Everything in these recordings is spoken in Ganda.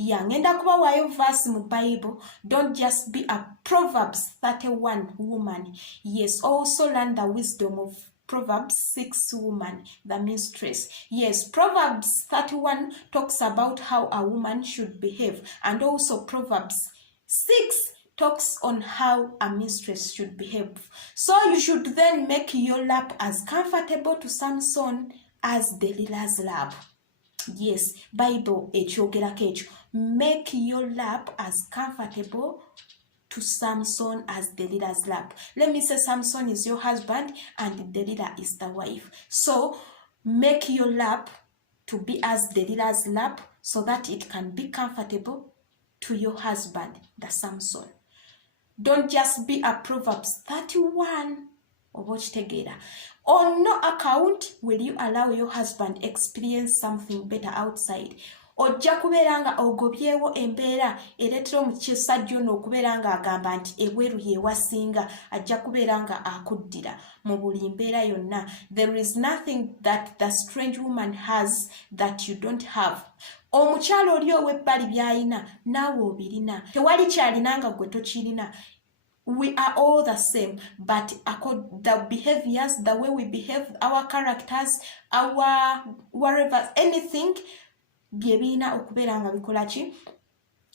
ngenda kubawayo verse mu Bible. Don't just be a Proverbs 31 woman. Yes, also learn the wisdom of Proverbs 6 woman, the mistress. Yes, Proverbs 31 talks about how a woman should behave, and also Proverbs 6 talks on how a mistress should behave. So you should then make your lap as comfortable to Samson as Delilah's lap. Yes, Bible ekyogerako ekyo. Make your lap as comfortable to Samson as Delilah's lap. Let me say Samson is your husband and Delilah is the wife. So make your lap to be as Delilah's lap so that it can be comfortable to your husband, the Samson. Don't just be a Proverbs 31 or watch together. On no account will you allow your husband experience something better outside. Ojja kubeeranga ogobyewo embeera ereetera omusajja ono okubeera nga agamba nti ebweru yeewasinga, ajja kubeera nga akuddira mu buli mbeera yonna. There is nothing that the strange woman has that you don't have. Omukyalo oli ow'ebbali by'alina naawe obirina. Tewali kyalina nga gwe tokirina. We are all the same, but the behaviors, the way we behave, our characters, our whatever, anything, byebina okubeera nga bikola ki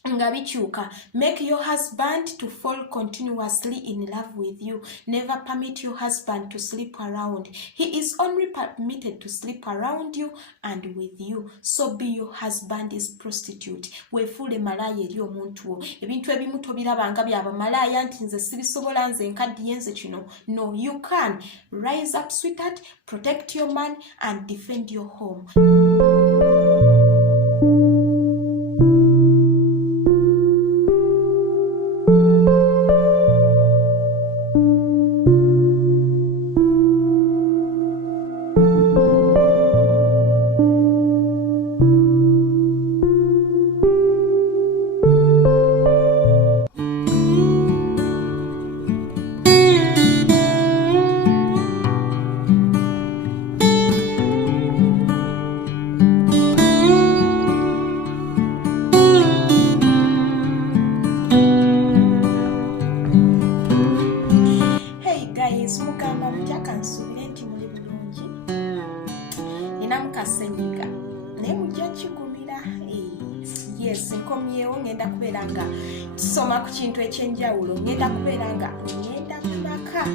nga bikyuka. Make your husband to fall continuously in love with you. Never permit your husband to sleep around. He is only permitted to sleep around you and with you. So be your husband's prostitute. Wefuule malaya eri omuntu wo. Ebintu ebimu tobirabanga byaba malaya nti nze sibisobola nze nkaddiye nze kino. No, you can. Rise up, sweetheart, protect your man and defend your home. Yes, nkomyewo ngenda kubeera nga tusoma ku kintu ekyenjawulo. Ngenda kubeera nga ngenda kumaka.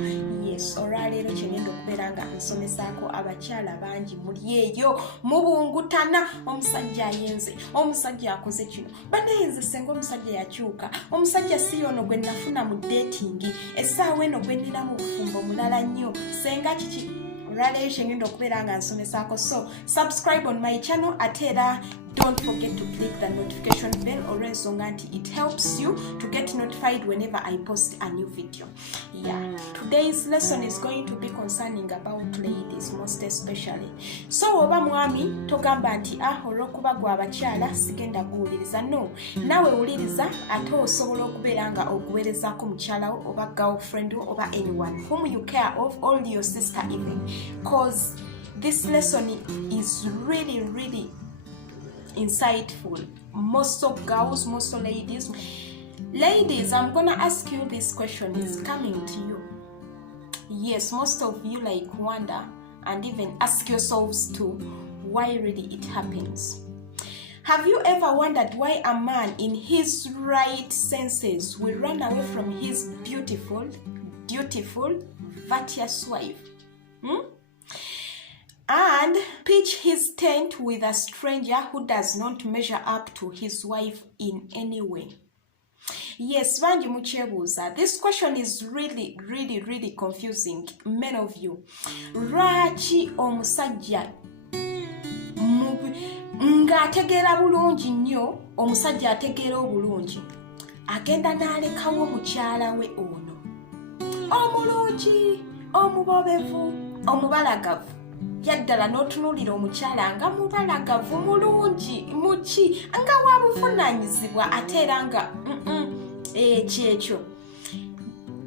Yes, olwaleero kyengenda okubeera nga nsomesako abakyala bangi muli eyo mubungutana. Omusajja ayenze, omusajja akoze kino, banayenze senga omusajja yakyuka, omusajja si yono gwe nafuna mu dating, essaawa eno gwe nnina mu bufumbo mulala nnyo, senga kiki. Olwaleero kyengenda okubeera nga nsomesako. So subscribe on my channel ate era don't forget to click the notification bell olw'ensonga nti it helps you to get notified whenever I post a new video. Yeah, today's lesson is going to be concerning about ladies most especially. So oba mwami togamba nti olw'okuba gwe abakyala sigenda kuwuliriza. No, nawe wuliriza ate osobola okubeera nga okuweerezaako mukyalawo oba girlfriend oba anyone whom you care of, or your sister even, because this lesson is really insightful. Most of girls, most of ladies, I'm gonna ask you this question. Is coming to you. Yes, most of you like wonder and even ask yourselves too, why really it happens. Have you ever wondered why a man in his right senses will run away from his beautiful, virtuous wife? And pitch his tent with a stranger who does not measure up to his wife in any way? Yes, bangi mukyebuuza. This question is really confusing many of you. Lwaki omusajja ng'ategeera bulungi nnyo, omusajja ategeera obulungi, agenda n'alekawo mukyala we ono omulungi, omubobevu, omubalagavu, yaddala n'otunuulira omukyala nga mubalagavu, mulungi, muki, nga wabuvunaanyizibwa ate era nga ekyekyo,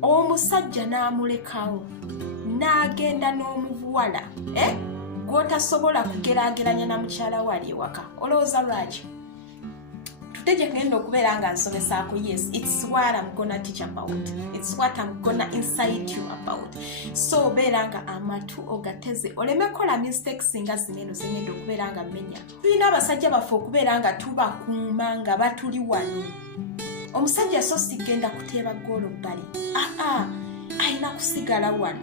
omusajja n'amulekawo n'agenda n'omuvuwala gw'otasobola kugeraageranya na mukyala we ali ewaka. Olowooza lwaki? gye ngenda okubeera nga nsomesaako. Yes, it's what I'm gonna teach about. It's what I'm gonna incite you about. So beera nga amatu ogateze oleme kola mistakes nga zino zingenda okubeera nga mmenya. Tulina abasajja baffe okubeera nga tubakuuma nga batuli wano. Omusajja so sigenda kuteeba ggoolo bbali. Ayina kusigala wano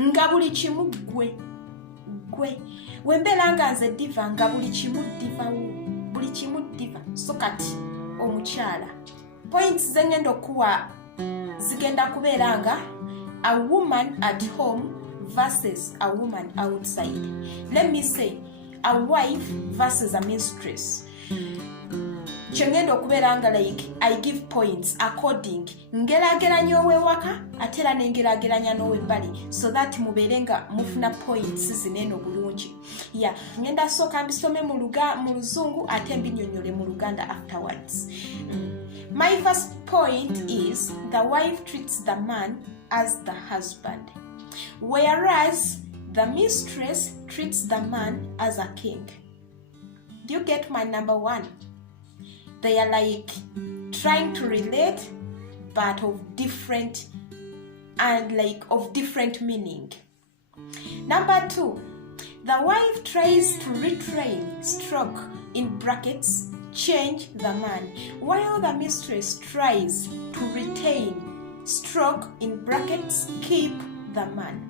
nga buli kimu gwe wembeera nga nze diva nga buli kimu diva. So kati omukyala points zengenda okuwa zigenda kubeera nga a woman at home versus a woman outside. Let me say a wife versus a mistress. Kyengenda okubeera nga like I give points according ngerageranya owewaka ate era nengerageranya n'owebbali so that mubeere nga mufuna points zineno bulungi. Ngenda sooka mbisome mu luzungu ate mbinnyonnyole mu Luganda afterwards. My first point is the wife treats the man as the husband, whereas the mistress treats the man as a king. Do you get my number one? They are like trying to relate, but of different meaning. Number two, the wife tries to retrain, stroke in brackets, change the man, while the mistress tries to retain, stroke in brackets, keep the man.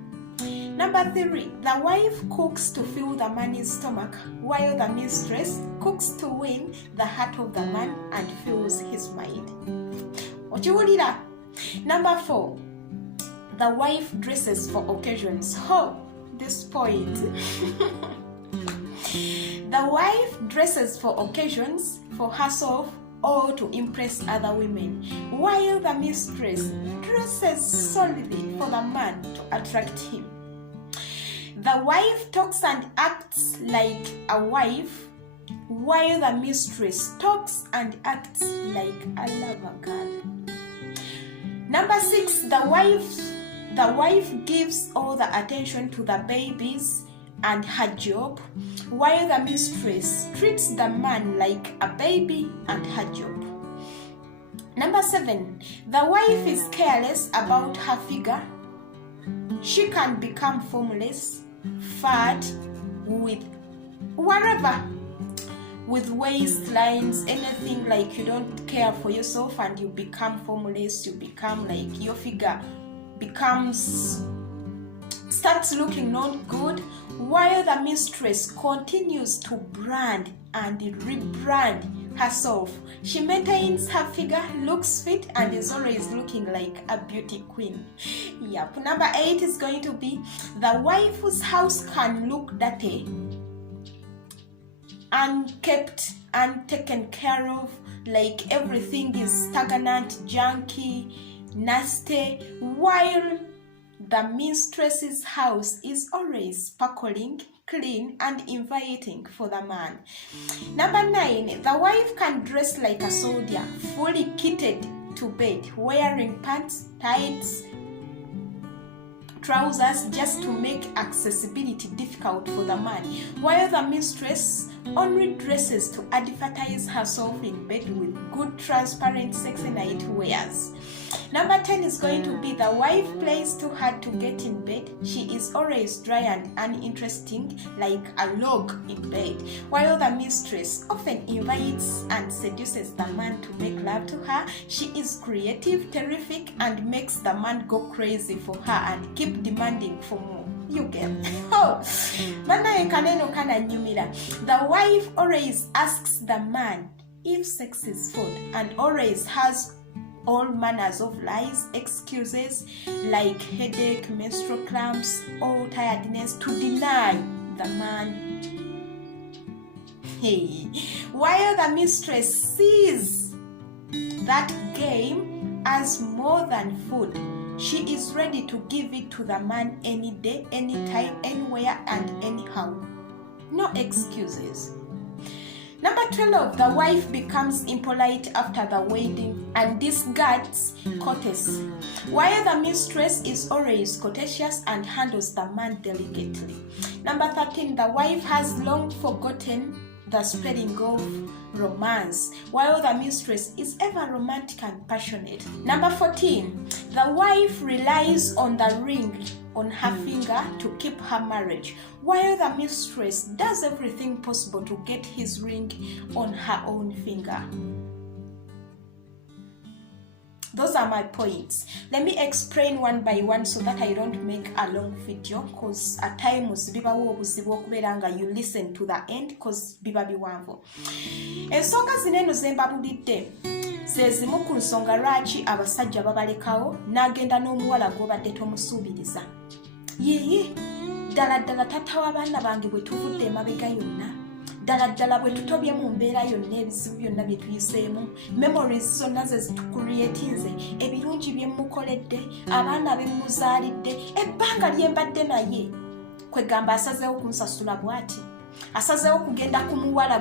Number three, the wife cooks to fill the man's stomach, while the mistress cooks to win the heart of the man and fills his mind. Okiwulira? Number four, the wife dresses for occasions. This point. The wife dresses for occasions, for herself, or to impress other women, while the mistress dresses solely for the man to attract him. The wife talks and acts like a wife, while the mistress talks and acts like a lover girl. Number six, the wife gives all the attention to the babies and her job, while the mistress treats the man like a baby and her job. Number seven, the wife is careless about her figure. She can become formless, fat, with whatever, with waistlines, anything like you don't care for yourself and you become formless, you become like your figure starts looking not good, while the mistress continues to brand and rebrand herself. She maintains her figure, looks fit, and is always looking like a beauty queen. Yep. Number 8 is going to be the wife whose house can look dirty, unkept, untaken care of, like everything is stagnant, junky, nasty, while the mistress's house is always sparkling, clean, and inviting for the man. Number 9, the wife can dress like a soldier, fully kitted to bed, wearing pants, tights, trousers just to make accessibility difficult for the man, while the mistress only dresses to advertise herself in bed with good, transparent, sexy night wears. Number 10 is going to be the wife plays too hard to get in bed. She is always dry and uninteresting, like a log in bed, while the mistress often invites and seduces the man to make love to her. She is creative, terrific, and makes the man go crazy for her and keep demanding for more. You get the wife always asks the man if sex is food and always has all manners of lies, excuses like headache, menstrual cramps, or tiredness to deny the man. While the mistress sees that game as more than food, she is ready to give it to the man any day, anytime, anywhere, and anyhow. No excuses. Number 12, the wife becomes impolite after the wedding and disregards courtesy, while the mistress is always courteous and handles the man delicately. Number 13, the wife has long forgotten the spelling of romance, while the mistress is ever romantic and passionate. Number 14, the wife relies on the ring on her finger to keep her marriage, while the mistress does everything possible to get his ring on her own finger. Those are my points. Let me explain one by one so that I don't make a long video, because at times bibawo obuzibu okubeera nga you listen to the end because biba biwanvu. Ensonga zineno zembabulidde ze zimu ku nsonga lwaki abasajja babalekawo n'agenda n'omuwala gw'obadde tomusuubiriza. Yiyi ddala ddala taata w'abaana bange bwe tuvudde emabega yonna, ddala ddala bwe tutobye mu mbeera yonna ebizibu byonna bye tuyiseemu, memories zonna ze zitukuliyetinze, ebirungi bye mukoledde, abaana be muzaalidde, ebbanga lye mbadde naye, kwegamba asazeewo kunsasula bw'ati, asazeewo kugenda ku muwala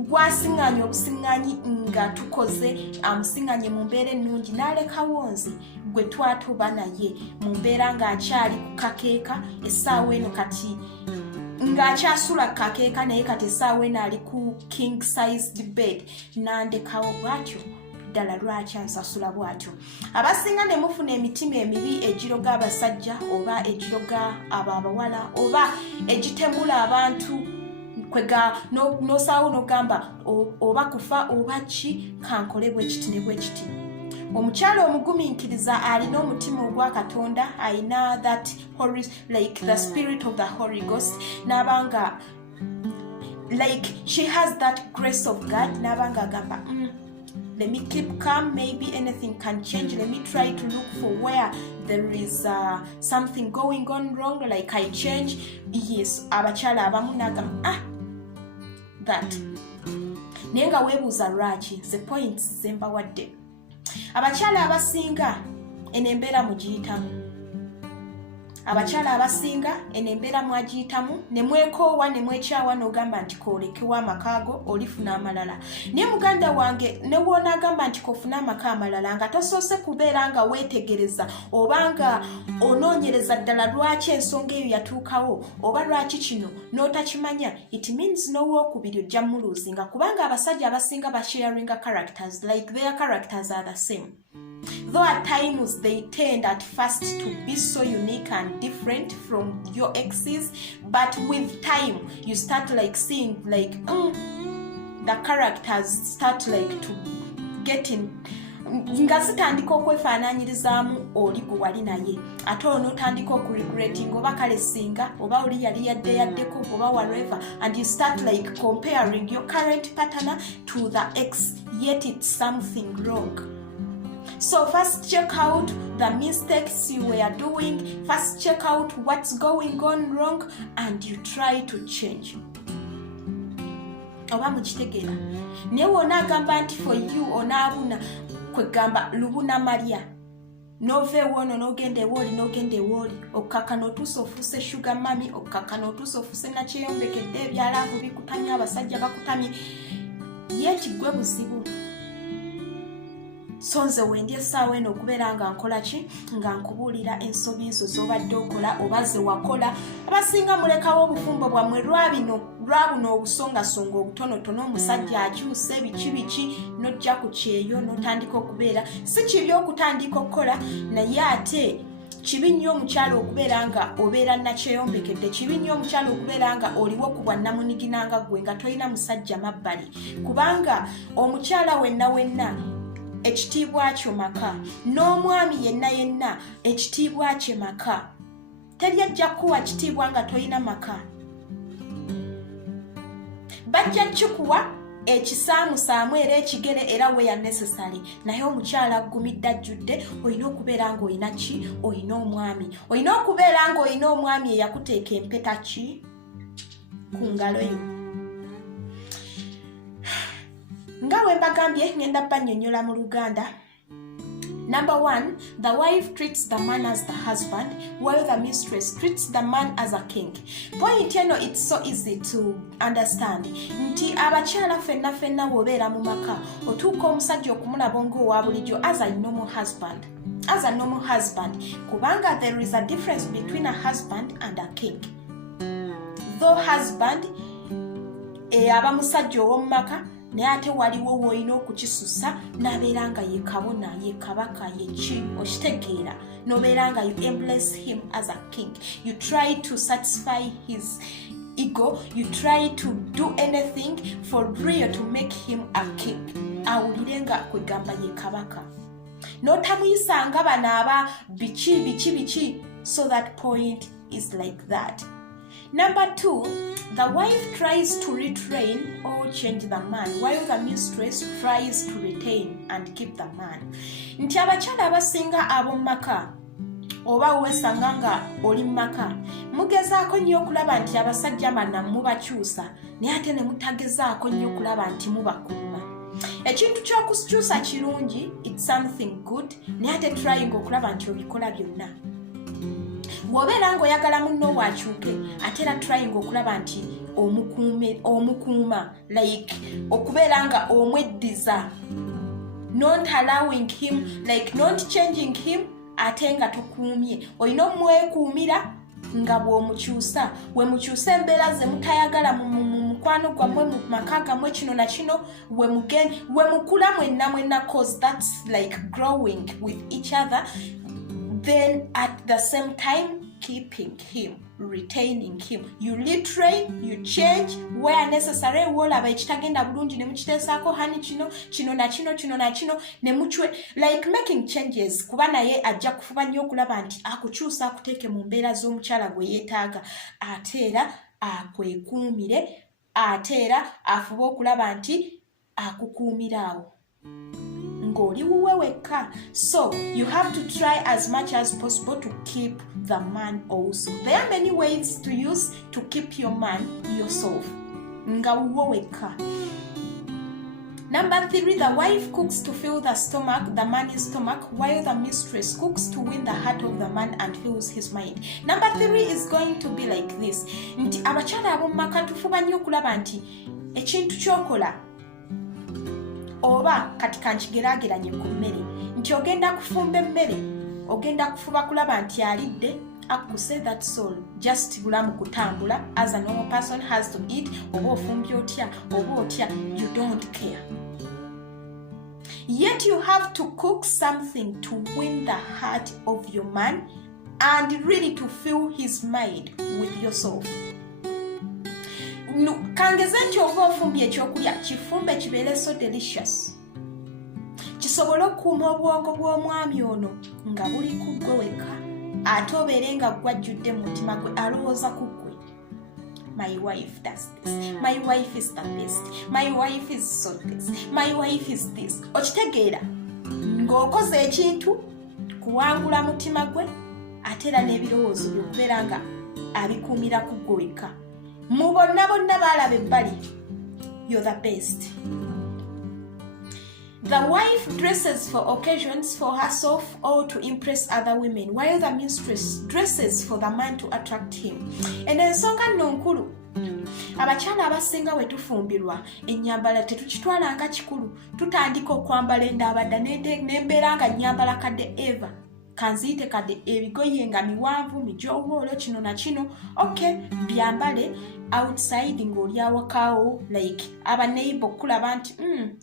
gwasiŋŋaanya obusiŋŋaanyi nga tukoze amusiŋŋaanye mu mbeera ennungi n'alekawo nze gwe twatuba naye mu mbeera ng'akyali ku kakeeka essaawa eno kati ng'akyasula ku kakeeka naye kati essaawa eno ali ku king sized bed n'andekawo bw'atyo. Ddala lwaki ansasula bw'atyo? Abasinga ne mufuna emitima emibi egiroga abasajja oba egiroga abo abawala oba egitemula abantu kwega nosaawo n'ogamba oba kufa oba ki kankole bwe kiti ne bwe kiti. Omukyala omugumiikiriza alina omutima ogwa Katonda, ayina that like the spirit of the Holy Ghost, n'abanga like she has that grace of God, n'abanga agamba let me keep calm, maybe anything can change, let me try to look for where there is something going on wrong, like I change. Yes, abakyala abamu n'agamba that naye nga weebuuza lwaki. The points zembawadde. Abakyala abasinga enembeera mugiyitamu, abakyala abasinga enembeera mwagiyitamu ne mwekoowa ne mwekyawa n'ogamba nti koolekewa amakaago olifuna amalala. Naye muganda wange ne woonaagamba nti kofuna amaka amalala nga tosoose kubeera nga weetegereza oba nga onoonyereza ddala lwaki ensonga eyo yatuukawo oba lwaki kino n'otakimanya, it means n'owookubiri ojja muluuzinga, kubanga abasajja abasinga basharinga characters, like their characters are the same. Though at times they tend at first to be so unique and different from your exes, but with time you start like seeing like the characters start like to get in nga zitandika okwefaanaanyirizaamu oli gwe wali naye, ate onotandika okuregretting oba kale singa oba oli yali yaddeyaddeko oba whatever, and you start like comparing your current partner to the ex, yet it's something wrong. So first check out the mistakes you were doing, first check out what's going on wrong, and you try to change. Oba mukitegeera. Naye wonaagamba nti for you onaabuna kwegamba lubuna Maria. Nove wono n'ogenda ewooli n'ogenda ewooli, okukaka n'otuusa ofuuse sugar mami, okukaka n'otuusa ofuuse nakyeyombekedde, ebyalaavu bikutamye, abasajja bakutamye, yeti gwe buzibu. So nze wendi essaawa eno okubeera nga nkola ki, nga nkubuulira ensobi ezo z'obadde okola oba ze wakola. Abasinga mulekawo obufumbo bwammwe lwabuno obusongasonga obutonotono, omusajja akyuse biki biki n'ojja ku kyeyo n'otandika okubeera. Si kibi okutandika okukola, naye ate kibi nnyo omukyala okubeera nga obeera nakyeyombekedde, kibi nnyo omukyala okubeera nga oliwo ku bwannamuniginanga gwe nga tolina musajja mabbali, kubanga omukyala wenna ekitiibwa kyo maka, n'omwami yenna ekitiibwa kye maka. Teri ajja kuwa kitiibwa nga toyina maka. Bajja kikuwa ekisaamusaamu era ekigere era where necessary, naye omukyala aggumidde ajjudde, olina okubeera nga olina ki? Olina omwami. Olina okubeera nga olina omwami eyakuteeka empeta ki? Ku ngalo yo. Nga bwe mbagambye ngenda bannyonnyola mu Luganda. Number 1, the wife treats the man as the husband, while the mistress treats the man as a king. Point eno, it's so easy to understand. Nti abakyala fenna wobeera mu maka, otuuka omusajja okumulaba ng'owa bulijjo as a normal husband. As a normal husband, kubanga there is a difference between a husband and a king. Though husband aba musajja ow'omumaka naye ate waliwo woolina okukisusa n'abeera nga ye kabona ye kabaka ye ki okitegeera n'obeera nga you embrace him as a king. You try to satisfy his ego, you try to do anything for real to make him a king. Awulire nga kwegamba ye kabaka n'otamuyisanga bano aba biki. So that point is like that. Number 2, the wife tries to retrain or change the man while the mistress tries to retain and keep the man. Nti abakyala abasinga ab'omumaka oba wesanga nga oli mumaka mugezaako nnyo okulaba nti abasajja bana mubakyusa naye ate ne mutagezaako nnyo okulaba nti mubakuuma. Ekintu ky'okukyusa kirungi, it's something good, naye ate trying okulaba nti obikola byonna. Bw'obeera ng'oyagala munno waakyuke ate era trying okulaba nti omukuuma, like okubeera nga omweddiza, not allowing him, like not changing him, ate nga tokuumye. Olina omwekuumira nga bw'omukyusa, we mukyusa embeera ze mutayagala mu mukwano gwammwe mu maka gammwe kino na kino, we mukula mwenna cause that's like growing with each other, then at the same time keeping him, retaining him. You retrain, you change where necessary. Wolaba ekitagenda bulungi ne mukitesaako hani kino na kino ne muchwe, like making changes kuba naye ajja kufuba nnyo okulaba nti akukyusa akuteeke mu mbeera z'omukyala gwe yeetaaga, ate era akwekuumire, ate era afuba okulaba nti akukuumiraawo ng'oli wuwe wekka. So you have to try as much as possible to keep the man also. There are many ways to use to keep your man yourself nga wuwe wekka. Number 3, the wife cooks to fill the man's stomach while the mistress cooks to win the heart of the man and fills his mind. Number 3 is going to be like this. Nti abakyala ab'omumaka tufuba nnyo okulaba nti ekintu ky'okola oba kati kankigeraageranye ku mmere nti ogenda kufumba emmere, ogenda kufuba kulaba nti alidde akuse, that's all. Just bulamu kutambula as a normal person has to eat. Oba ofumbye otya oba otya, you don't care. Yet you have to cook something to win the heart of your man and really to fill his mind with yourself. Kangeze nti oba ofumbye ekyokulya kifumbe kibeere so delicious, kisobole okukuuma obwongo bw'omwami ono nga buli ku ggwe wekka, ate obeere nga gwajjudde mu mutima gwe alowooza ku ggwe. My wife does this, my wife is the best, my wife is so this, my wife is this. Okitegeera ng'okoze ekintu kuwangula mutima gwe, ate era n'ebirowoozo by'okubeera nga abikuumira ku ggwe wekka. Mu bonna baalaba ebbali, you're the best. The wife dresses for occasions for herself or to impress other women, while the mistress dresses for the man to attract him. And ensonga nno nkulu, abakyala abasinga we tufumbirwa ennyambala tetukitwala nga kikulu. Tutandika okwambala endabadda n'embeera nga nnyambala kadde Eva, kanziyite kadde ebigoye nga miwanvu mijowoolo kino na kino. Okay, byambale outside ng'oli awakaawo, like abaneighbor okulaba nti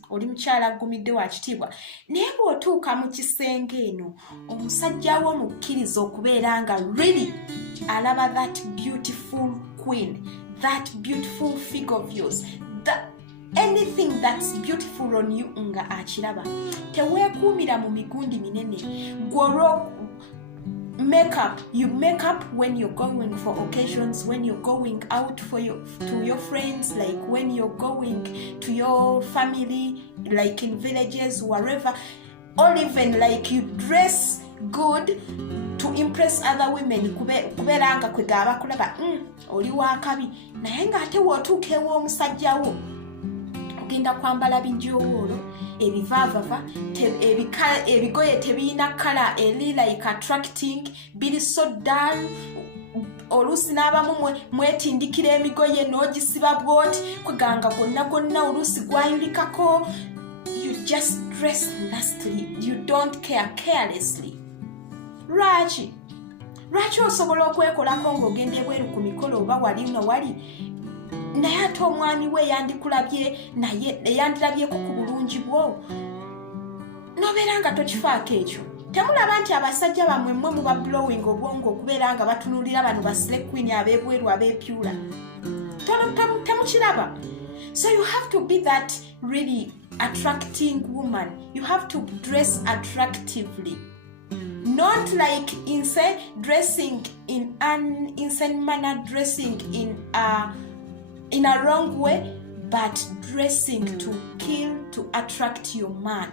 oli mukyala agumidde wa kitiibwa. Naye bw'otuuka mu kisenge eno, omusajja wo mukkiriza okubeera nga really alaba that beautiful queen, that beautiful figure of yours, anything that's beautiful on you nga akiraba. Teweekuumira mu migundi minene. Gw'olwo makeup, you make up when you're going for occasions, when you're going out to your friends, like when you're going to your family, like in villages, wherever, or even like you dress good to impress other women. Kubeera nga kwegaba kulaba oli wakabi, naye nga ate w'otuuka ew'omusajja wo ogenda kwambala bijowoolo, ebivaavava, ebigoye tebiina kala eri like attracting, biri so dull. Oluusi n'abamu mwetindikira emigoye n'ogisiba bw'oti kweganga gonna oluusi gwayulikako. You just dress lustily, you don't care, carelessly. Lwaki osobola okwekolako ng'ogenda ebweru ku mikolo oba wali naye ate omwami we yandikulabye naye yandirabyeko ku bulungi bwo nobeera nga tokifaako ekyo. Temulaba nti abasajja bamwe mmwe muba blowing obwongo okubeera nga batunulira bano basile queen abeebweru abeepyula. Temukiraba. So you have to be that really attracting woman. You have to dress attractively. Not like insane, dressing in an insane manner, dressing in a wrong way, but dressing to kill, to attract your man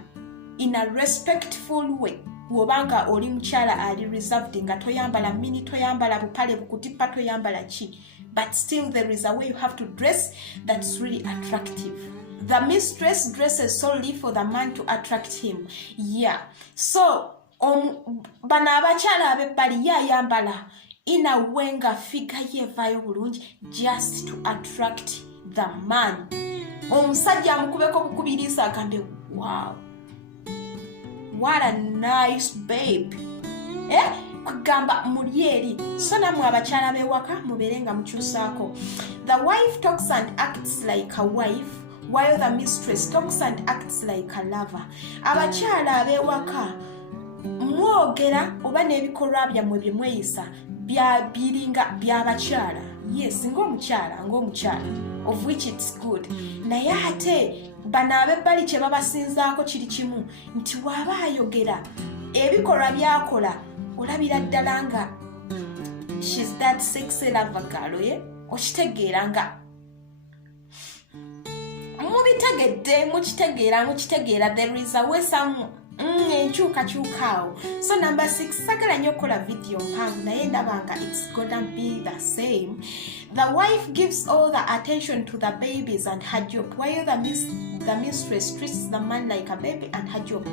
in a respectful way. Wobanga oli mchala ali reserved nga toyambala mini, toyambala bupale bukutipa, toyambala chi. But still there is a way you have to dress that's really attractive. The mistress dresses solely for the man to attract him. Yeah. So bana abachala abebbali yayambala in a way nga figure yevayo bulungi just to attract the man. Omusajja amukubeko bukubiriza agambe, wow, what a nice babe. Kugamba mulyeri. So namwe abachala bewaka muberenga mukyusaako. The wife talks and acts like a wife, while the mistress talks and acts like a lover. Abachala abewaka mwogera oba n'ebikolwa byammwe bye mweyisa biringa by'abakyala. Yes, ng'omukyala, of which it's good. Naye ate bano abebbali kye babasinzaako kiri kimu nti waba ayogera ebikolwa byakola olabira ddala nga she's that sexy lover girl, okitegeera nga mukitegeera there is a way some enkyukakyukaawo. So number 6, sagala nnyo okukola video mpanvu naye ndabanga it's gonna be the same. The wife gives all the attention to the babies and her job, while the mistress treats the man like a baby and her job.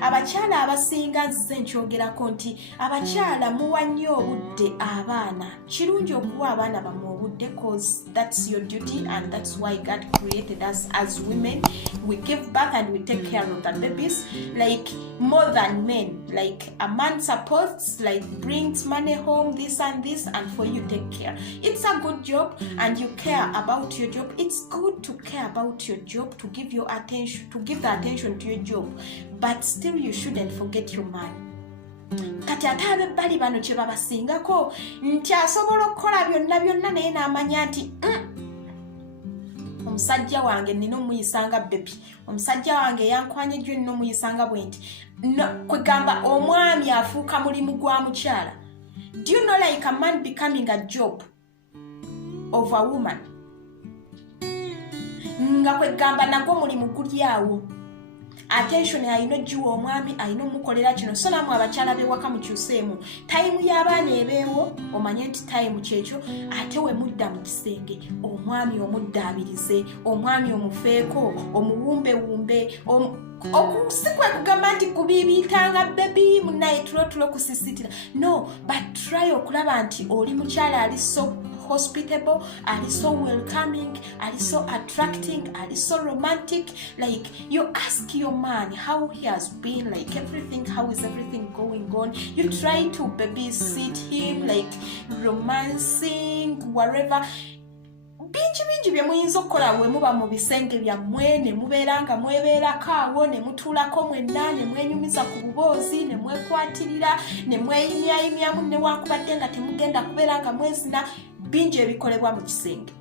Abakyala abasinga nzize nkyogerako nti abakyala muwa nnyo obudde abaana. Kirungi okuwa abaana bammwe obudde cause that's your duty and that's why God created us as women. We give birth and we take care of the babies like more than men. Like a man supports, like brings money home, this and this, and for you take care. It's a good job and you care about your job. It's good to care about your job, to give your attention, to give the attention to your job, but still you shouldn't forget your man. Kati ate abebbali bano kye babasingako nti asobola okukola byonna naye n'amanya nti omusajja wange nina omuyisanga bebi, omusajja wange yankwanye ejjo nina omuyisanga bwe nti kwegamba omwami afuuka mulimu gwa mukyala. Do you know like a man becoming a job of a woman? Nga kwegamba nagwo mulimu guli awo. Attention ayino jiwa omwami ayino mukolera kino. So namwe abakyala bewaka mukyuseemu time y'abaana ebeewo omanye nti time kyekyo ate we mudda mu kisenge omwami omuddaabirize, omwami omufeeko, omuwumbewumbe, okusikwe kugamba nti kubiibitanga bebi munaye tulo kusisitira. No, but try okulaba nti oli mukyala ali so hospitable, are so welcoming, are so attracting, are so romantic. Like you ask your man how he has been, like everything, how is everything going on. You try to babysit him, like romancing, whatever. Bingi bye muyinza okukola bwe muba mu bisenge byammwe ne mubeera nga mwebeerako awo ne mutuulako mwenna ne mwenyumiza ku buboozi ne mwekwatirira ne mweyimyayimyamu newankubadde nga temugenda kubeera nga mwezina. Bingi ebikolebwa mu kisenge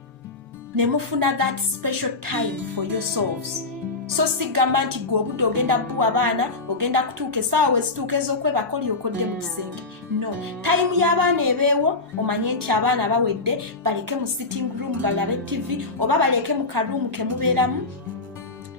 ne mufuna that special time for yourselves. So sigamba nti gwe obudde ogenda buwa abaana ogenda kutuuka essaawa wezituuka ez'okwebaka olyokodde mu kisenge. No, time y'abaana ebeewo omanye nti abaana bawedde baleke mu sitting room balabe TV oba baleke mu karuumu ke mubeeramu.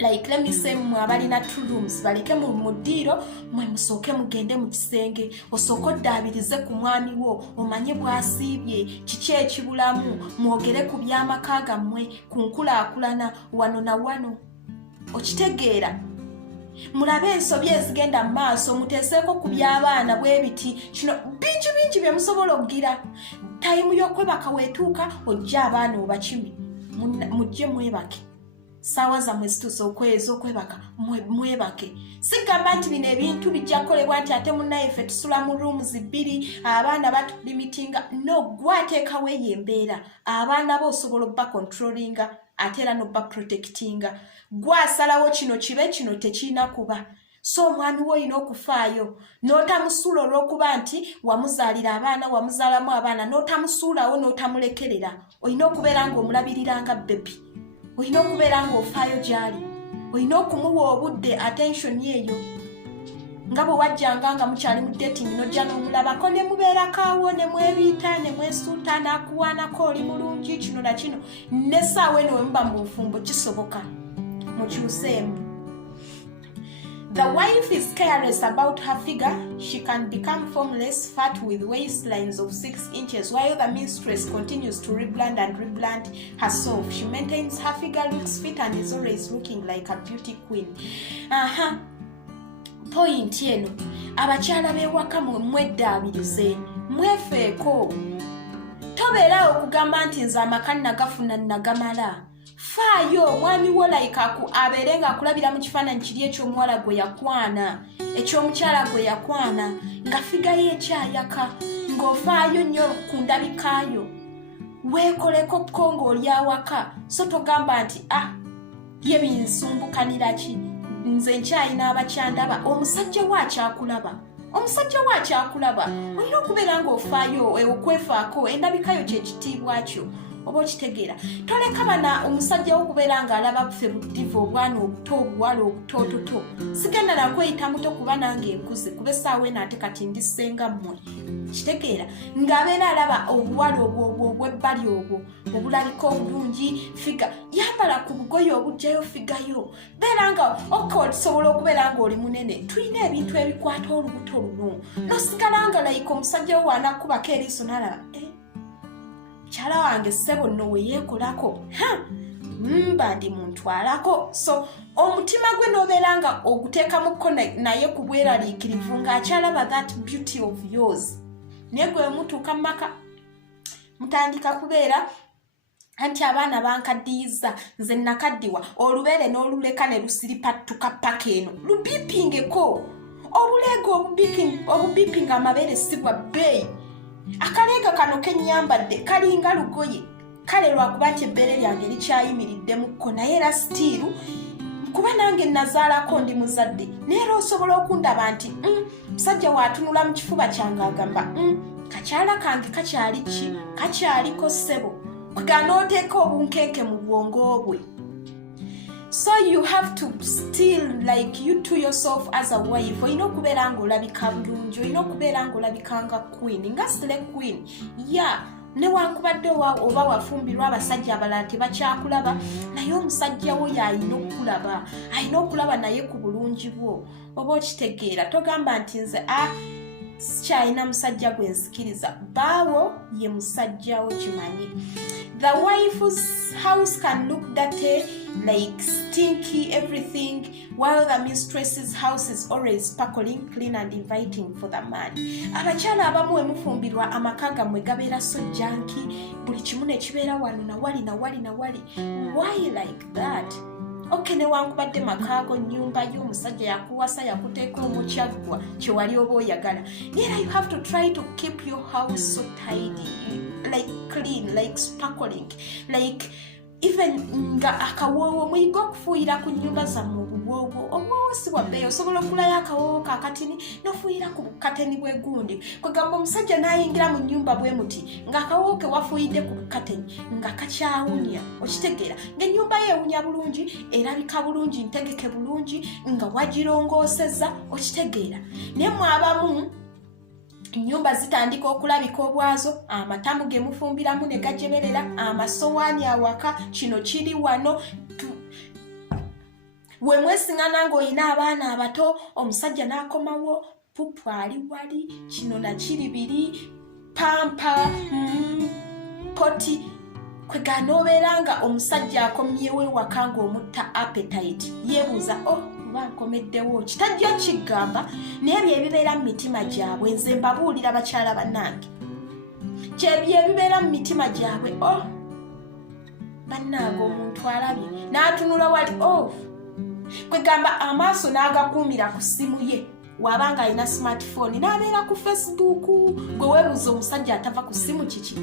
Like let me say mwe abalina 2 rooms baleke mu ddiiro mwe musooke mugende mu kisenge osooke oddaabirize ku mwami wo omanye bw'asiibye kiki ekibulamu mwogere ku by'amaka gammwe ku nkulaakulana wano na wano. Okitegeera mulabe ensobi ezigenda mu maaso muteeseeko ku by'abaana bwe biti kino bingi bye musobola okugira. Time y'okwebaka weetuuka ojja abaana obakimi mujje mwebake. sawa zammwe zituuse okwebaka mwebake sigamba nti bino ebintu bijja kukolebwa nti ate munnayeffe tusula mu rooms 2 abaana batulimitinga no gwateekawo eyo embeera abaana bo osobola obba controllinga ate era nobba protectinga gwasalawo kino kibe kino tekirina kuba so omwami wo olina okufaayo n'otamusuula olw'okuba nti wamuzaalira abaana wamuzaalamu abaana n'otamusuulawo n'otamulekerera olina okubeera ng'omulabiriranga bebi olina okubeera ng'ofaayo gy'ali olina okumuwa obudde attention yeeyo nga bwe wajjanga nga mukyali mu dating n'ojja n'omulabako ne mubeerakaawo ne mwebiita ne mwesuuta n'akuwaanako oli mulungi kino na kino n'essaawa eno we muba mu bufumbo kisoboka mukyuseemu. The wife is careless about her figure. She can become formless, fat with waistlines of 6 inches, while the mistress continues to rebrand and rebrand herself. She maintains her figure, looks fit, and is always looking like a beauty queen. Point eno. Abakyala b'ewaka mweddaabirize. Mwefeeko. Tobeera okugamba nti nze amaka nagafuna nagamala. Faayo omwami wo layikaku abeere ng'akulabira mu kifaananyi kiri eky'omuwala gwe yakwana eky'omukyala gwe yakwana nga figa ye ekyayaka ng'ofaayo nnyo ku ndabikaayo weekoleko ko ng'oli awaka so togamba nti ye binsumbukanira ki nze nkyayina abakyandaba omusajja we akyakulaba olina okubeera ng'ofaayo okwefaako endabikayo kyekitiibwa kyo oba okitegeera toleka bana omusajja wo kubeera ng'alaba ffe buddiva obwana obuto obuwala obutoototo sigenda nakweyita muto kuba nange enkuze kuba essaawa eno ate kati ndisenga mmwe kitegeera ng'abeera alaba obuwala obwo obwebbali obwo obulabika obulungi figa yambala ku bugoye obugjayo figayo beera nga osobola okubeera ng'oli munene tulina ebintu ebikwata olubuto luno nosigala nga layika omusajja wo waanakubako eriiso n'alaba mukyala wange ssebo nno we yeekolako mba ndi muntwalako so omutima gwe n'obeera nga oguteekamuko naye ku bweraliikirivu ng'akyalaba that beauty of yours naye gwe mutuuka mu maka mutandika kubeera anti abaana bankaddiyiza nze nakaddiwa olubeere n'oluleka ne lusiripattuka paka eno lubipingeko oluleega obubipinga amabeere si bwa bbeeyi akaleega kano kenyambadde kalinga lugoye kale lwakuba nti ebbeere lyange likyayimiriddemukko naye era sitiiru kuba nange nazaalako ndi muzadde naye era osobola okundaba nti musajja waatunula mu kifuba kyange agamba kakyala kange kakyali ki kakyaliko ssebo kwega n'oteeka obunkenke mu bwongo bwe. So you have to still like you to yourself as a wife olina okubeera ng'olabika bulungi olina okubeera ng'olabika nga queen nga sile queen newankubadde oba wafumbirwa abasajja abalala tebakyakulaba naye omusajja wo y'alina okulaba alina okulaba naye ku bulungi bwo oba okitegeera togamba nti nze sikyalina musajja gwe nsikiriza baawo ye musajja wo kimanyi. The wife's house can look dirty, like stinky everything, while the mistress's house is always sparkling, clean and inviting for the man. Abakyala abamu emufumbirwa amaka gammwe gabeera so janky, buli kimu ne kibeera wano na wali. Why like that? Okay, newankubadde makaago nnyumba y'omusajja yakuwasa yakuteeka omukyaggwa kye wali oba oyagala. Era you have to try to keep your house so tidy, like clean, like sparkling, like even nga akawoowo muyiga okufuuyira ku nnyumba zammwe obwoowo si bwa bbeeyi osobola okulayo akawoowo kakatini n'ofuuyira ku bukateni bw'egundi kwegamba omusajja n'ayingira mu nnyumba bwe muti ng'akawoowo ke wafuuyidde ku bukateni nga kakyawunya okitegeera ng'ennyumba ye ewunya bulungi erabika bulungi ntegeke bulungi nga wagirongoosezza okitegeera naye mwabamu ennyumba zitandika okulabika obwazo amatamu ge mufumbiramu ne gajeberera amasowaani awaka kino kiri wano we mwesiŋŋana ng'olina abaana abato omusajja n'akomawo pupu ali wali kino na kiri biri pampa poti kwegana obeera nga omusajja akomyewo ewaka ng'omutta appetite yeebuuza bankomeddewo kitajja kigamba naye byebibeera mu mitima gyabwe nze mbabuulira bakyala bannange kyebyo ebibeera mu mitima gyabwe bannange omuntu alabye n'atunula wali off kwegamba amaaso n'agakuumira ku ssimu ye wabanga alina smartphone n'abeera ku Facebook gwe weebuuza omusajja atava ku ssimu kiki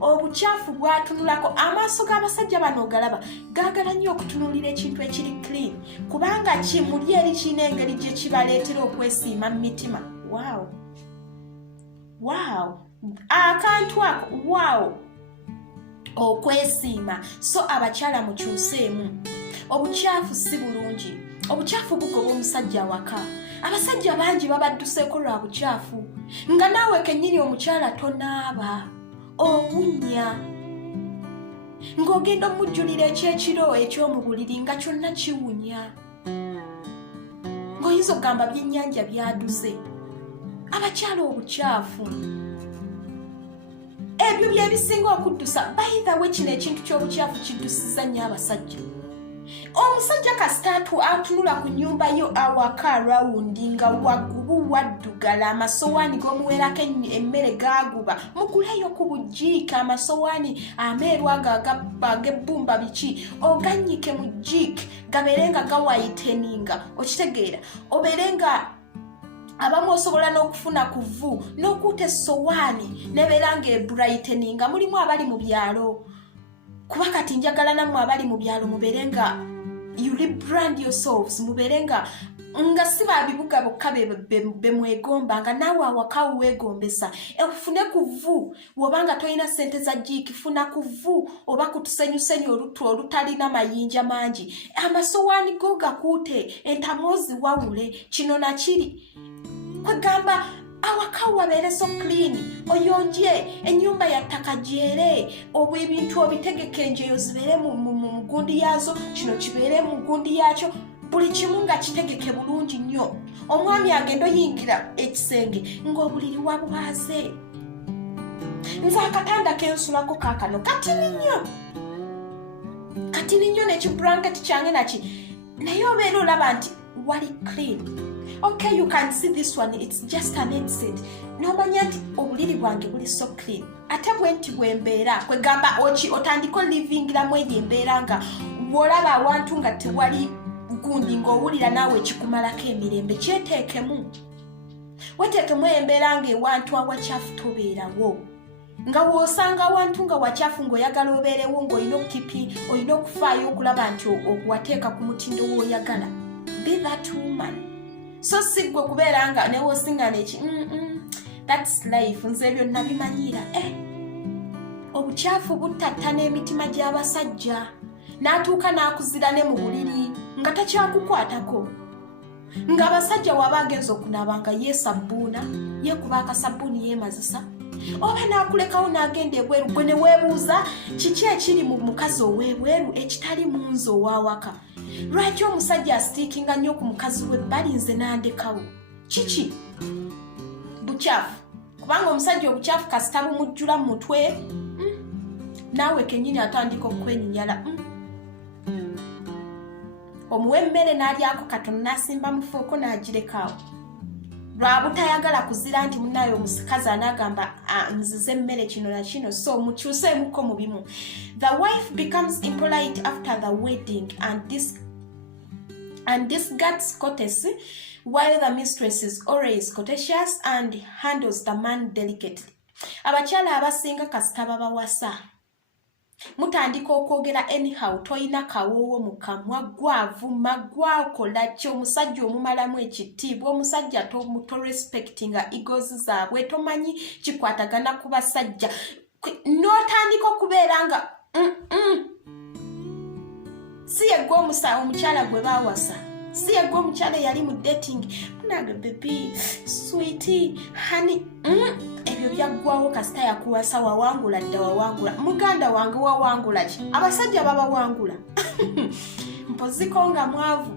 obukyafu bwatunulako amaaso g'abasajja bano ogalaba gaagala nnyo okutunulira ekintu ekiri clean kubanga kimuli eri kirina engeri gye kibaleetera okwesiima mu mitima wow akantu ako wow okwesiima so abakyala mukyuseemu obukyafu si bulungi obukyafu bugoba omusajja waka abasajja bangi babadduseeko lwa bukyafu nga naawe kennyini omukyala tonaaba owunya ng'ogenda omujjulira ekyekiro eky'omu buliri nga kyonna kiwunya ng'oyinza okugamba byennyanja byaduze abakyala obukyafu ebyo byebisinga okuddusa bayithawe kino ekintu ky'obukyafu kiddusiza nnyo abasajja omusajja kasita atunula ku nnyumba yo awaka rawundi nga wagubu waddugala amasowaani g'omuwerako emmere gaaguba muguleyo ku bujiika amasowaani ameeru ag'ebbumba biki oganyike mu jiik gabeere nga gawayiteninga okitegeera obeere nga abamu osobola n'okufuna ku vvu n'okuuta essowaani nebeera nga ebrighteninga mulimu abali mu byalo kuba kati njagala nammwe abali mu byalo mubeere nga you rebrand yourselves mubeere nga si babibuga bokka bemwegomba nga naawe awaka weegombesa efune ku vvu wobanga tolina ssente za jiiki funa ku vvu oba kutusenyusenyu oluttu olutalina mayinja mangi amasowaani go gakuute entamoozi wawule kino nakiri kwegamba awaka wabeere so clean oyonje ennyumba ya ttaka gyere obwo ebintu obitegeka enjeyo zibeere mu gundi yazo kino kibeere mu gundi yakyo buli kimu nga kitegeke bulungi nnyo omwami agenda oyingira ekisenge ng'obuliri wabwaze nze akatanda kensulako kaakano katini nnyo nekibulanketi kyange naki naye obeera olaba nti wali clean. Okay, you can see this one, it's just an headset. Nomanya nti obuliri bwange buli so clean. Ate bwenti bwembeera kwegamba otandika livingiramu eyo embeera nga wolaba awantu nga tewali gundi ng'owulira naawe kikumalako emirembe kyeteekemu. Weteekemu embeera nga ewantu awakyafu tobeerawo. Nga wosanga awantu nga wakyafu ng'oyagala obeerewo ng'olina okukipi olina okufaayo okulaba nti okuwateeka ku mutindo w'oyagala. Be that woman. So sigwe kubeera nga newoosingana eki that's life nze byonna bimanyira obukyafu buttatta n'emitima gy'abasajja n'atuuka n'akuzira ne mu buliri nga takyakukwatako nga abasajja waba agenza okunaaba nga yeesabbuuna yeekuba akasabbuuni yeemazisa oba n'akulekawo n'agenda ebweru gwe ne weebuuza kiki ekiri mu mukazi ow'ebweru ekitali mu nze ow'awaka lwaki omusajja asitiikinga nnyo ku mukazi w'ebbali nze n'andekawo kiki bukyafu kubanga omusajja obukyafu kasita bumujjula mu mutwe naawe kennyini atandika okwenyinyala omuwa emmere n'alyako katono n'asimba mu fuuko n'agirekawo lwa butayagala kuzira nti munaye omusikazi anagamba nzize emmere kino na kino so mukyuseemuko mu bimu. The wife becomes impolite after the wedding and discards courtesy while the mistress is always courteous and handles the man delicately. Abakyala abasinga kasita babawasa mutandika okwogera anyhow toyina kawoowo mu kamwa gwavuma gwakola ki omusajja omumalamu ekitiibwa omusajja torespectinga egos zaabwe tomanyi kikwatagana ku basajja n'otandika okubeera nga si yegwe omukyala gwe baawasa si yegwe omukyala yali mu dating munaga baby sweetie honey ebyo byaggwawo kasita yakuwasa wawangula dda wawangula muganda wange wawangula ki abasajja babawangula mpoziko nga mwavu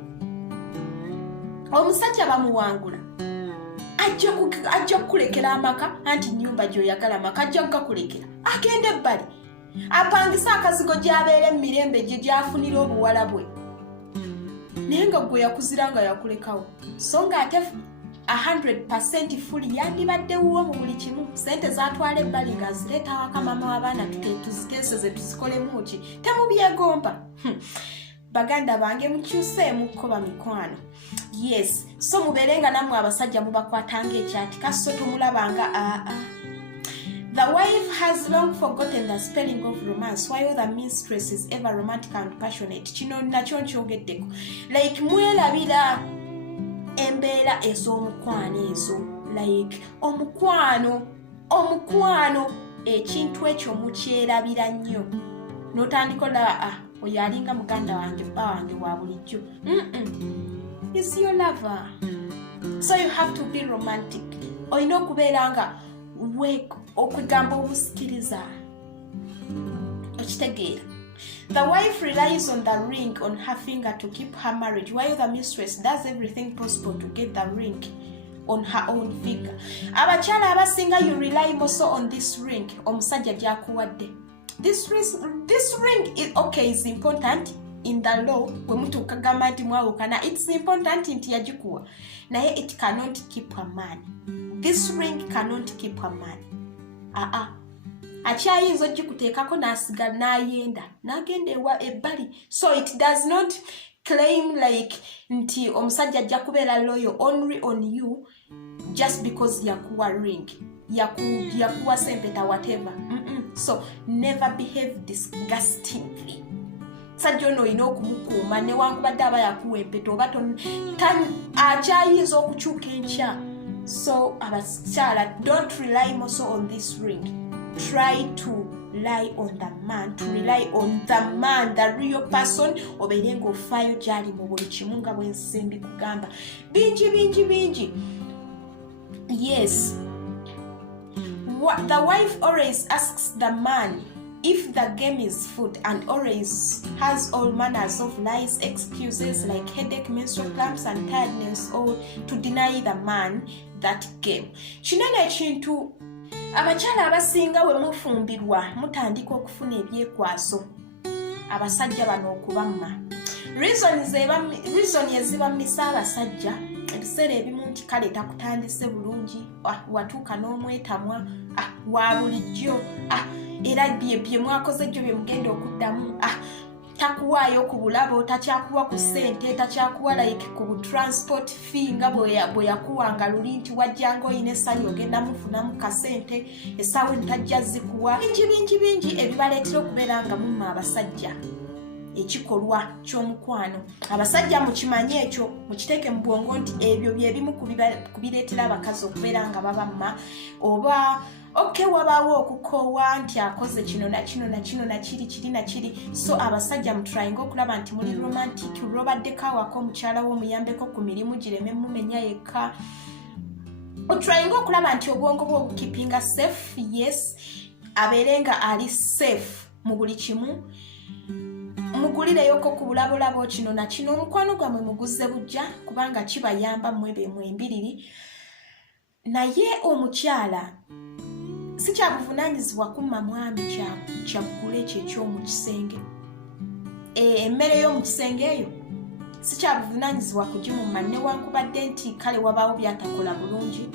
omusajja bamuwangula ajja kukulekera amaka anti nnyumba gy'oyagala amaka ajja kugakulekera agenda ebbali apangisa akazigo gy'abeera emirembe gye gyafunira obuwala bwe naye nga gwe yakuzira nga yakulekawo so nga 100% fully yandibaddewo mu buli kimu. Sente zatwala ebbali ng'azireeta awaka maama w'abaana tuziteeseze tuzikolemu ki. Temubyegomba. Baganda bange mukyuseemukko bamikwano. Yes, so mubeerenga nammwe abasajja mubakwatanga ekyatika so tumulabanga The wife has long forgotten the spelling of romance, while the mistress is ever romantic and passionate. Kino nakyo nkyogeddeko. Like mwelabira embeera ez'omukwano ezo. Like omukwano ekintu ekyo mukyerabira nnyo. Notandika olaba oyo alinga muganda wange bba wange wa bulijjo. Is your lover. So you have to be romantic. Olina okubeera nga okugamba obusikiriza. Okitegeera. The wife relies on the ring on her finger to keep her marriage, while the mistress does everything possible to get the ring on her own finger. Abakyala abasinga, you rely also on this ring. Omusajja gyakuwadde. This ring is important in the law. It's important nti yagikuwa. Naye it cannot keep a man. This ring cannot keep a man. Akyayinza ogikuteekako n'asigala n'ayenda n'agenda ebbali. So it does not claim like nti omusajja ajja kubeera loyal only on you just because yakuwa ring, yakuwa sempeta whatever. So never behave disgustingly. Sajja ono olina okumukuuma newankubadde aba yakuwa empeta oba akyayinza okukyuka enkya. So abakyala, don't rely also on this ring. Try to rely on the man, the real person. Obeere ng'ofaayo gy'ali mu buli kimu nga bwe nsembi kugamba. Bingi. Yes. The wife always asks the man if the game is food and always has all manners of lies, excuses like headache, menstrual cramps and tiredness, or to deny the man that game. Kinene ekintu abakyala abasinga we mufumbirwa mutandika okufuna ebyekwaso abasajja bano okubamma. Reason ezibamisa abasajja ebiseera ebimu nti kale takutandise bulungi, watuuka n'omwetamwa, wa bulijjo, era bye mwakoze jjo bye mugenda okuddamu, takuwaayo ku bulabo, takyakuwa ku ssente, takyakuwa like ku transport fee nga bwe yakuwanga luli nti wajjanga oyina essali ogenda mufunamu kasente, essaawa entajja zikuwa. Bingi ebibaleetera okubeera nga mumma abasajja ekikolwa ky'omukwano. Abasajja mukimanye ekyo, mukiteeke mu bwongo nti ebyo byebimu kubireetera abakazi okubeera nga babamma, oba wabaawo okukoowa nti akoze kino nakiri. So abasajja mutryinga okulaba nti muli romantic, olwobaddeko awaka omukyala wo omuyambeko ku mirimu gireme mumenya yekka. Otryinga okulaba nti obwongo bwe obukipinga safe. Yes, abeere nga ali safe mu buli kimu. Mugulireyoko ku bulabolabo kino na kino, omukwano gwammwe muguze bujja kubanga kibayamba mwembiriri. Naye omukyala si kyabuvunaanyizibwa kumma mwami kyakugula ekyo eky'omu kisenge. Emmere y'omu kisenge eyo si kyabuvunaanyizibwa kugimumma newankubadde nti kale wabaawo byatakola bulungi.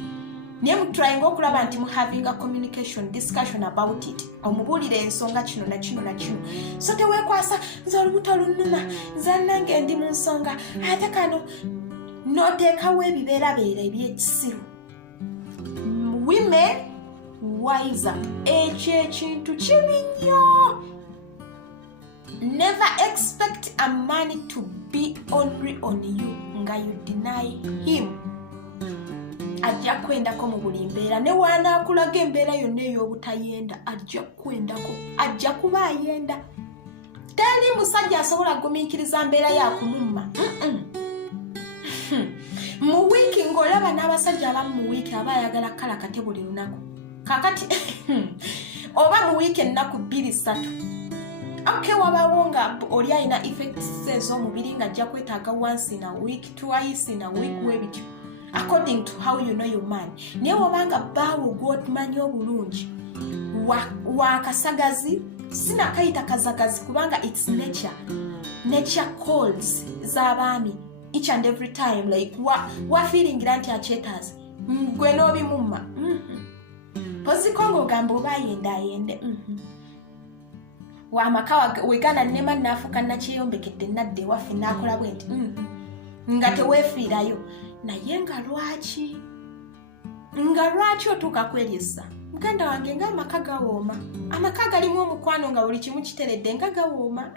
Naye mutryinga okulaba nti muhavinga communication, discussion about it. Omubuulire ensonga kino na kino. So teweekwasa nze olubuto lunnuma, nze nange ndi mu nsonga, ate kano n'oteekawo ebibeerabeera ebyekisiru. Women wise up. Ekyo ekintu kibi nnyo. Never expect a man to be only on you nga you deny him. Ajja kwendako mu buli mbeera, ne waanaakulaga embeera yonna ey'obutayenda ajja kwendako, ajja kuba ayenda. Teri musajja asobola kugumiikiriza mbeera yakumumma. Mu wiiki ng'olaba n'abasajja abamu mu wiiki aba ayagala kala kate buli lunaku. Kakati oba mu wiiki ennaku 2-3. Wabaawo nga oli alina effects ez'omubiri nga ajja kwetaaga once in a week, twice in a week, webityo. According to how you know your man. Naye wabanga baawo gw'omanyi obulungi wakasagazi, sinakayita kazagazi kubanga it's nature calls z'abaami. each and every time like wa feeling nti achetas gwe n'obimumma pozikongo ogamba oba yende wamaka wegana nema nafuka nakiyombekedde nadde waffe nakola bwe nti nga teweefiirayo naye nga lwaki otuuka kwerisa muganda wange nga amaka gawooma amaka galimu omukwano nga buli kimu kiteredde nga gawooma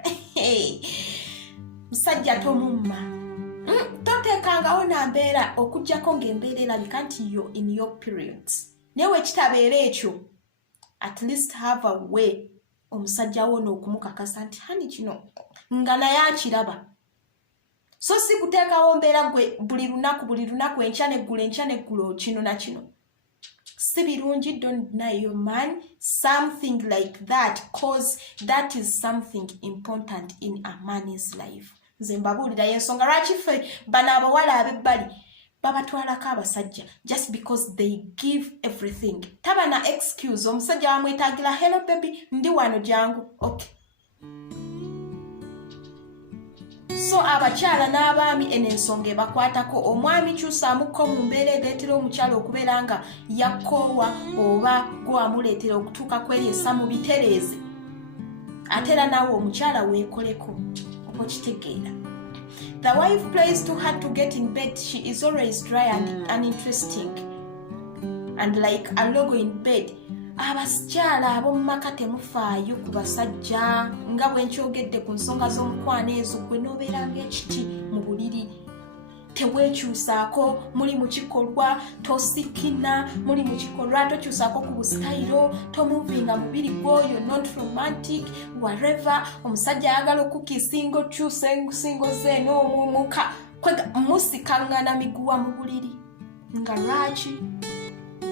musajja tomumma toteekangawo nambeera okuggyako ng'embeera erabika nti yo in your periods naye wekitabeera ekyo at least have a way omusajja wo n'okumukakasa nti hani kino nga naye akiraba so si kuteekawo mbeera gwe buli lunaku enkya neggulo kino na kino si birungi. Don't deny your man something like that cause that is something important in a man's life. Nze mbabuulira y'ensonga lwaki ffe bano abawala ab'ebbali babatwalako abasajja just because they give everything. Taba na excuse omusajja wamwetaagira hello baby ndi wano jangu okay. So abakyala n'abaami enensonga ebakwatako omwami kyusaamuko mu mbeera ereetera omukyala okubeera nga yakkoowa oba gwe amuleetera okutuuka kweryesa mu bitereeze ate era naawe omukyala weekoleko oba kitegeera. The wife plays too hard to get in bed. She is always dry and uninteresting and like a logo in bed. Abakyala ab'omu maka temufaayo ku basajja nga bwe nkyogedde ku nsonga z'omukwano ezo gwe n'obeera ng'ekiti mu buliri teweekyusaako muli mu kikolwa tosikina muli mu kikolwa tokyusaako ku busitayiro tomuvinga mubiri gwoyo not romantic whatever omusajja ayagala okukisinga okyusa ensingo ze n'omumuka musikaŋŋana miguwa mu buliri nga lwaki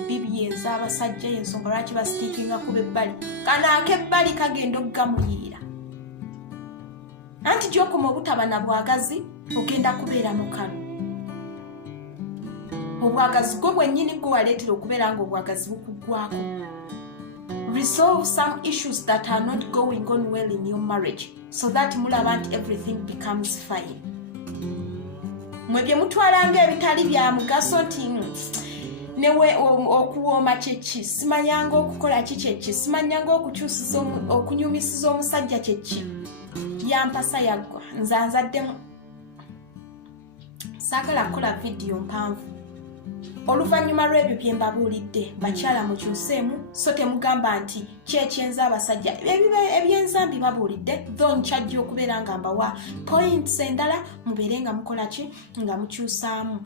bibi yenza abasajja y'ensonga lwaki basitiikinga ku b'ebbali kana ak'ebbali kagenda okugamuyiira anti gy'okoma obutaba na bwagazi ogenda kubeera mu kano obwagazi gwo bwennyini gwe waleetera okubeera nga obwagazi bukuggwako. Resolve some issues that are not going on well in your marriage so that mulaba nti everything becomes fine. Mwe bye mutwalanga ebitali bya mugaso nti newe okuwooma kyeki simanyanga okukola kyeki simanyanga okukyusiza okunyumisiza omusajja kyeki yampasa yaggwa nzanzaddemu saagala kukola vidiyo mpanvu oluvannyuma lw'ebyo bye mbabuulidde bakyala mukyuseemu so temugamba nti kyekyenza abasajja ebyenza mbibabuulidde tho nkyajja okubeera nga mbawa points endala mubeere nga mukola ki nga mukyusaamu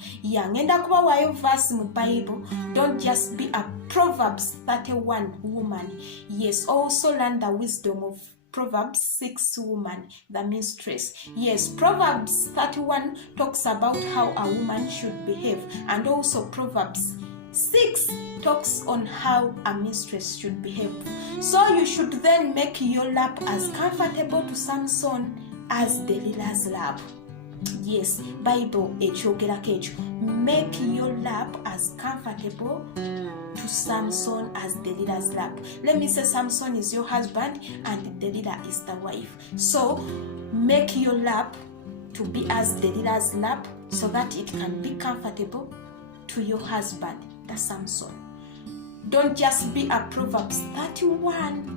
ngenda kubawaayo verse mu Bible. Don't just be a Proverbs 31 woman. Yes, also learn the wisdom of Proverbs 6 woman, the mistress. Yes, Proverbs 31 talks about how a woman should behave, and also Proverbs 6 talks on how a mistress should behave. So you should then make your lap as comfortable to Samson as Delilah's lap. Yes, Bible ekyogerako ekyo. Make your lap as comfortable to Samson as Delilah's lap. Let me say Samson is your husband and Delilah is the wife. So make your lap to be as Delilah's lap so that it can be comfortable to your husband, the Samson. Don't just be a Proverbs 31.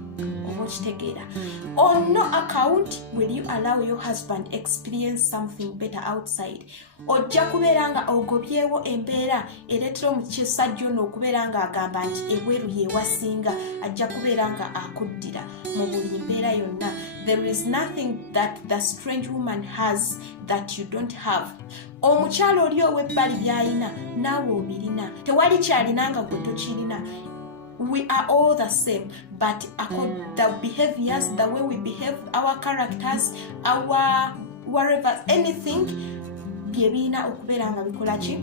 On no account will you allow your husband experience something better outside. Ojja kubeera nga ogobyewo embeera ereetera omukyesajja ono okubeera nga agamba nti ebweru yeewasinga ajja kubeera nga akuddira mu buli mbeera yonna. There is nothing that the strange woman has that you don't have. Omukyalo oli ow'ebbali by'alina naawe obirina. Tewali kyalina nga gwe tokirina. We are all the same, but the behaviors, the way we behave, our characters, our whatever, anything, byebina okubeera nga bikola ki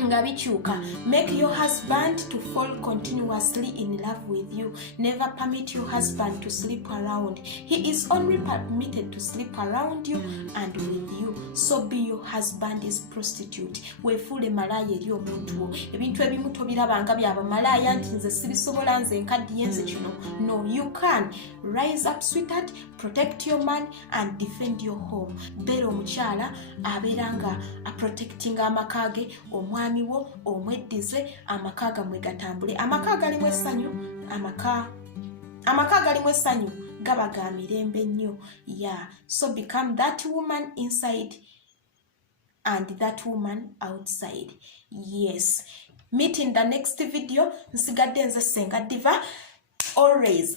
nga bikyuka. Make your husband to fall continuously in love with you. Never permit your husband to sleep around. He is only permitted to sleep around you and with you. So be your husband's prostitute. Weefuule malaaya eri omuntu wo. Ebintu ebimu tobirabanga byaba malaaya nti nze sibisobola nze nkaddiye nze kino. No, you can. Rise up, sweetheart, protect your man and defend your home. Beera omukyala abeera nga protectinga amaka ge, omwami wo omweddize, amaka gamwe gatambule. Amaka galimu essanyu, amaka galimu essanyu gaba ga mirembe nnyo. Yeah, so become that woman inside and that woman outside. Yes, meet in the next video. Nsigadde nze Senga Diva. Always